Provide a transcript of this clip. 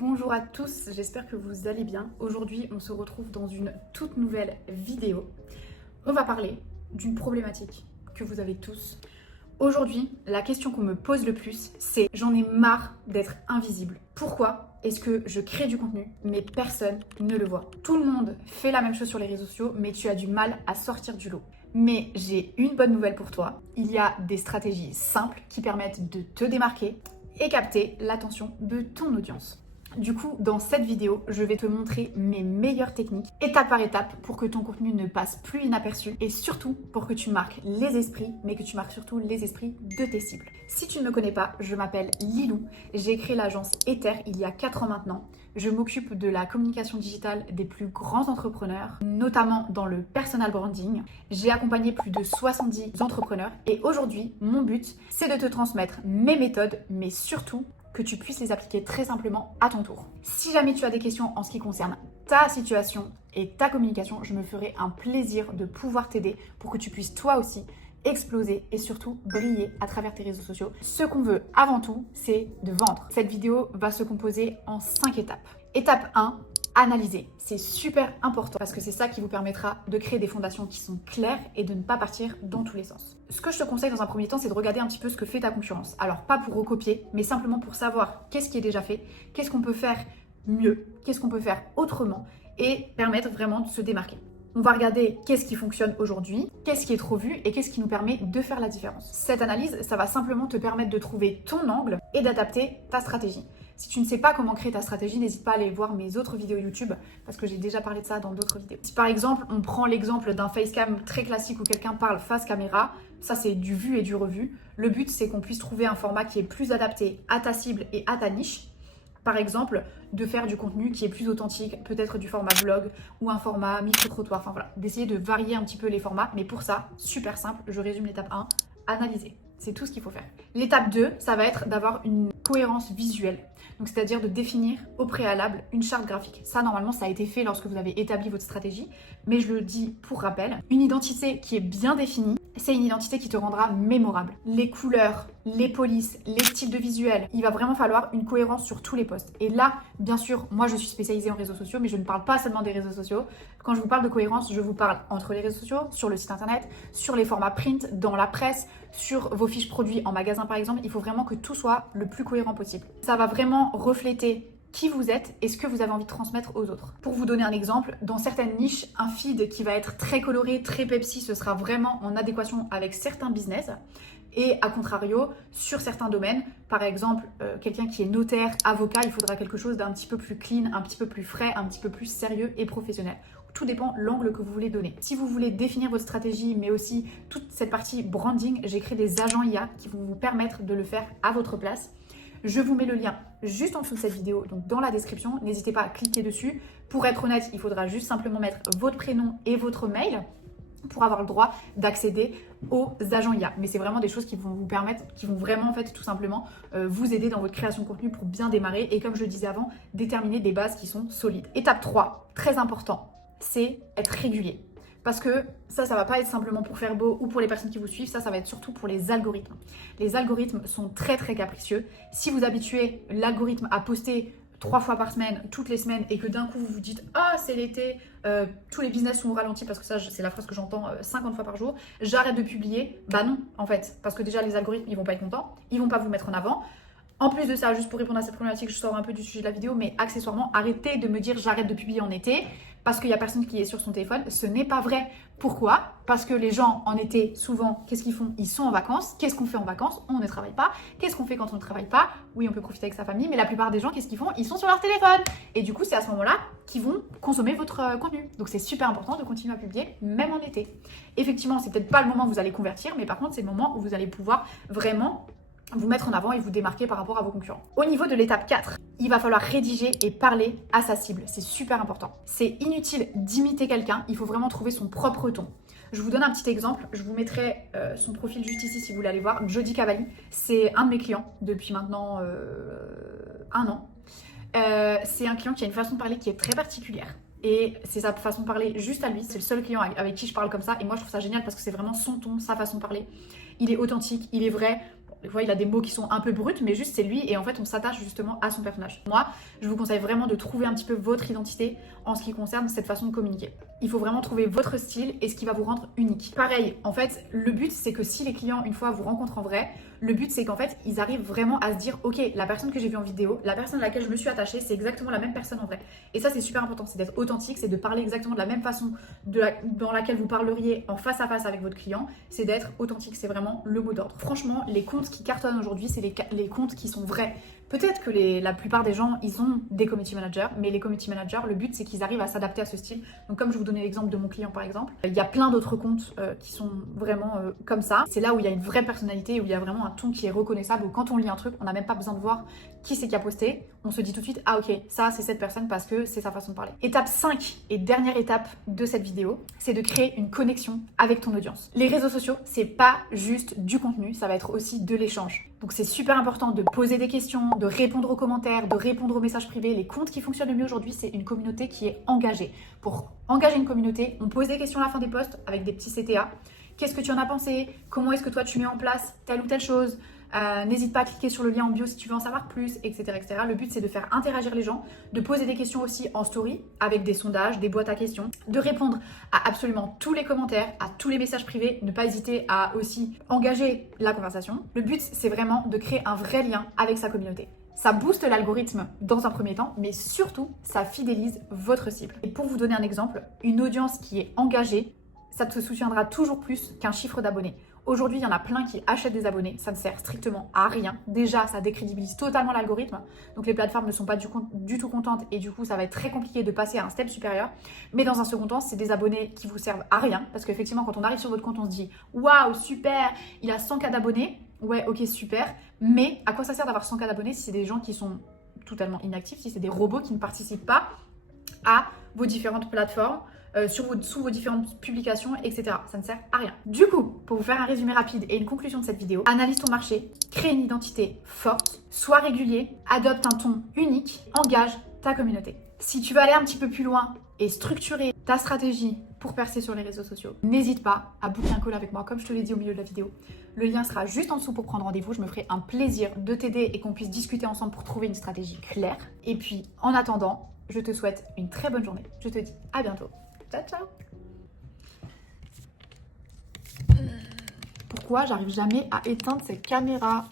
Bonjour à tous, j'espère que vous allez bien. Aujourd'hui, on se retrouve dans une toute nouvelle vidéo. On va parler d'une problématique que vous avez tous. Aujourd'hui, la question qu'on me pose le plus, c'est j'en ai marre d'être invisible. Pourquoi est-ce que je crée du contenu, mais personne ne le voit? Tout le monde fait la même chose sur les réseaux sociaux, mais tu as du mal à sortir du lot. Mais j'ai une bonne nouvelle pour toi. Il y a des stratégies simples qui permettent de te démarquer et capter l'attention de ton audience. Du coup, dans cette vidéo, je vais te montrer mes meilleures techniques, étape par étape, pour que ton contenu ne passe plus inaperçu et surtout pour que tu marques les esprits, mais que tu marques surtout les esprits de tes cibles. Si tu ne me connais pas, je m'appelle Lilou, j'ai créé l'agence Ether il y a 4 ans maintenant. Je m'occupe de la communication digitale des plus grands entrepreneurs, notamment dans le personal branding. J'ai accompagné plus de 70 entrepreneurs et aujourd'hui, mon but, c'est de te transmettre mes méthodes, mais surtout que tu puisses les appliquer très simplement à ton tour. Si jamais tu as des questions en ce qui concerne ta situation et ta communication, je me ferai un plaisir de pouvoir t'aider pour que tu puisses toi aussi exploser et surtout briller à travers tes réseaux sociaux. Ce qu'on veut avant tout, c'est de vendre. Cette vidéo va se composer en 5 étapes. Étape 1, analyser. C'est super important parce que c'est ça qui vous permettra de créer des fondations qui sont claires et de ne pas partir dans tous les sens. Ce que je te conseille dans un premier temps, c'est de regarder un petit peu ce que fait ta concurrence. Alors pas pour recopier, mais simplement pour savoir qu'est-ce qui est déjà fait, qu'est-ce qu'on peut faire mieux, qu'est-ce qu'on peut faire autrement et permettre vraiment de se démarquer. On va regarder qu'est-ce qui fonctionne aujourd'hui, qu'est-ce qui est trop vu et qu'est-ce qui nous permet de faire la différence. Cette analyse, ça va simplement te permettre de trouver ton angle et d'adapter ta stratégie. Si tu ne sais pas comment créer ta stratégie, n'hésite pas à aller voir mes autres vidéos YouTube parce que j'ai déjà parlé de ça dans d'autres vidéos. Si par exemple, on prend l'exemple d'un facecam très classique où quelqu'un parle face caméra, ça c'est du vu et du revu. Le but, c'est qu'on puisse trouver un format qui est plus adapté à ta cible et à ta niche. Par exemple, de faire du contenu qui est plus authentique, peut-être du format vlog ou un format micro-trottoir. Enfin voilà, d'essayer de varier un petit peu les formats. Mais pour ça, super simple, je résume l'étape 1, analyser. C'est tout ce qu'il faut faire. L'étape 2, ça va être d'avoir une cohérence visuelle. Donc, c'est-à-dire de définir au préalable une charte graphique. Ça, normalement, ça a été fait lorsque vous avez établi votre stratégie. Mais je le dis pour rappel, une identité qui est bien définie, c'est une identité qui te rendra mémorable. Les couleurs, les polices, les styles de visuels, il va vraiment falloir une cohérence sur tous les posts. Et là, bien sûr, moi je suis spécialisée en réseaux sociaux, mais je ne parle pas seulement des réseaux sociaux. Quand je vous parle de cohérence, je vous parle entre les réseaux sociaux, sur le site internet, sur les formats print, dans la presse, sur vos fiches produits en magasin par exemple. Il faut vraiment que tout soit le plus cohérent possible. Ça va vraiment refléter qui vous êtes et ce que vous avez envie de transmettre aux autres. Pour vous donner un exemple, dans certaines niches, un feed qui va être très coloré, très Pepsi, ce sera vraiment en adéquation avec certains business. Et à contrario, sur certains domaines, par exemple, quelqu'un qui est notaire, avocat, il faudra quelque chose d'un petit peu plus clean, un petit peu plus frais, un petit peu plus sérieux et professionnel. Tout dépend de l'angle que vous voulez donner. Si vous voulez définir votre stratégie, mais aussi toute cette partie branding, j'ai créé des agents IA qui vont vous permettre de le faire à votre place. Je vous mets le lien juste en dessous de cette vidéo, donc dans la description. N'hésitez pas à cliquer dessus. Pour être honnête, il faudra juste simplement mettre votre prénom et votre mail pour avoir le droit d'accéder aux agents IA. Mais c'est vraiment des choses qui vont vous permettre, qui vont vraiment en fait tout simplement vous aider dans votre création de contenu pour bien démarrer et comme je le disais avant, déterminer des bases qui sont solides. Étape 3, très important, c'est être régulier. Parce que ça va pas être simplement pour faire beau ou pour les personnes qui vous suivent, ça va être surtout pour les algorithmes. Les algorithmes sont très très capricieux. Si vous habituez l'algorithme à poster 3 fois par semaine, toutes les semaines, et que d'un coup vous vous dites « Ah, c'est l'été, tous les business sont au ralenti », parce que ça, c'est la phrase que j'entends 50 fois par jour, « J'arrête de publier », bah non, en fait. Parce que déjà, les algorithmes, ils vont pas être contents, ils vont pas vous mettre en avant. En plus de ça, juste pour répondre à cette problématique, je sors un peu du sujet de la vidéo, mais accessoirement, arrêtez de me dire j'arrête de publier en été parce qu'il n'y a personne qui est sur son téléphone. Ce n'est pas vrai. Pourquoi? Parce que les gens en été, souvent, qu'est-ce qu'ils font? Ils sont en vacances. Qu'est-ce qu'on fait en vacances? On ne travaille pas. Qu'est-ce qu'on fait quand on ne travaille pas? Oui, on peut profiter avec sa famille, mais la plupart des gens, qu'est-ce qu'ils font? Ils sont sur leur téléphone. Et du coup, c'est à ce moment-là qu'ils vont consommer votre contenu. Donc, c'est super important de continuer à publier, même en été. Effectivement, c'est peut-être pas le moment où vous allez convertir, mais par contre, c'est le moment où vous allez pouvoir vraiment vous mettre en avant et vous démarquer par rapport à vos concurrents. Au niveau de l'étape 4, il va falloir rédiger et parler à sa cible. C'est super important. C'est inutile d'imiter quelqu'un, il faut vraiment trouver son propre ton. Je vous donne un petit exemple, je vous mettrai son profil juste ici si vous voulez aller voir. Jody Cavalli, c'est un de mes clients depuis maintenant 1 an. C'est un client qui a une façon de parler qui est très particulière. Et c'est sa façon de parler juste à lui. C'est le seul client avec qui je parle comme ça. Et moi, je trouve ça génial parce que c'est vraiment son ton, sa façon de parler. Il est authentique, il est vrai. des fois il a des mots qui sont un peu bruts, mais juste c'est lui et en fait on s'attache justement à son personnage. Moi, je vous conseille vraiment de trouver un petit peu votre identité en ce qui concerne cette façon de communiquer. Il faut vraiment trouver votre style et ce qui va vous rendre unique. Pareil, en fait, le but c'est que si les clients une fois vous rencontrent en vrai, le but c'est qu'en fait ils arrivent vraiment à se dire ok, la personne que j'ai vue en vidéo, la personne à laquelle je me suis attachée, c'est exactement la même personne en vrai. Et ça c'est super important, c'est d'être authentique, c'est de parler exactement de la même façon dans laquelle vous parleriez en face à face avec votre client, c'est d'être authentique, c'est vraiment le mot d'ordre. Franchement, les comptes qui cartonnent aujourd'hui, c'est les comptes qui sont vrais. Peut-être que la plupart des gens, ils ont des community managers, mais les community managers, le but c'est qu'ils arrivent à s'adapter à ce style. Donc comme je vous donnais l'exemple de mon client par exemple, il y a plein d'autres comptes qui sont vraiment comme ça. C'est là où il y a une vraie personnalité, où il y a vraiment un ton qui est reconnaissable, où quand on lit un truc, on n'a même pas besoin de voir qui c'est qui a posté. On se dit tout de suite, ah ok, ça c'est cette personne parce que c'est sa façon de parler. Étape 5 et dernière étape de cette vidéo, c'est de créer une connexion avec ton audience. Les réseaux sociaux, c'est pas juste du contenu, ça va être aussi de l'échange. Donc c'est super important de poser des questions, de répondre aux commentaires, de répondre aux messages privés. Les comptes qui fonctionnent le mieux aujourd'hui, c'est une communauté qui est engagée. Pour engager une communauté, on pose des questions à la fin des posts avec des petits CTA. Qu'est-ce que tu en as pensé? Comment est-ce que toi tu mets en place telle ou telle chose? N'hésite pas à cliquer sur le lien en bio si tu veux en savoir plus, etc., etc. Le but c'est de faire interagir les gens, de poser des questions aussi en story avec des sondages, des boîtes à questions, de répondre à absolument tous les commentaires, à tous les messages privés, ne pas hésiter à aussi engager la conversation. Le but c'est vraiment de créer un vrai lien avec sa communauté. Ça booste l'algorithme dans un premier temps, mais surtout ça fidélise votre cible. Et pour vous donner un exemple, une audience qui est engagée, ça te soutiendra toujours plus qu'un chiffre d'abonnés. Aujourd'hui, il y en a plein qui achètent des abonnés, ça ne sert strictement à rien. Déjà, ça décrédibilise totalement l'algorithme, donc les plateformes ne sont pas du tout contentes et du coup, ça va être très compliqué de passer à un step supérieur. Mais dans un second temps, c'est des abonnés qui vous servent à rien, parce qu'effectivement, quand on arrive sur votre compte, on se dit « Waouh, super, il a 100 k d'abonnés ». Ouais, ok, super, mais à quoi ça sert d'avoir 100 k d'abonnés si c'est des gens qui sont totalement inactifs, si c'est des robots qui ne participent pas à vos différentes plateformes, sous vos différentes publications, etc. Ça ne sert à rien. Du coup, pour vous faire un résumé rapide et une conclusion de cette vidéo, analyse ton marché, crée une identité forte, sois régulier, adopte un ton unique, engage ta communauté. Si tu veux aller un petit peu plus loin et structurer ta stratégie pour percer sur les réseaux sociaux, n'hésite pas à booker un call avec moi, comme je te l'ai dit au milieu de la vidéo. Le lien sera juste en dessous pour prendre rendez-vous. Je me ferai un plaisir de t'aider et qu'on puisse discuter ensemble pour trouver une stratégie claire. Et puis, en attendant, je te souhaite une très bonne journée. Je te dis à bientôt. Ciao, ciao. Pourquoi j'arrive jamais à éteindre cette caméra?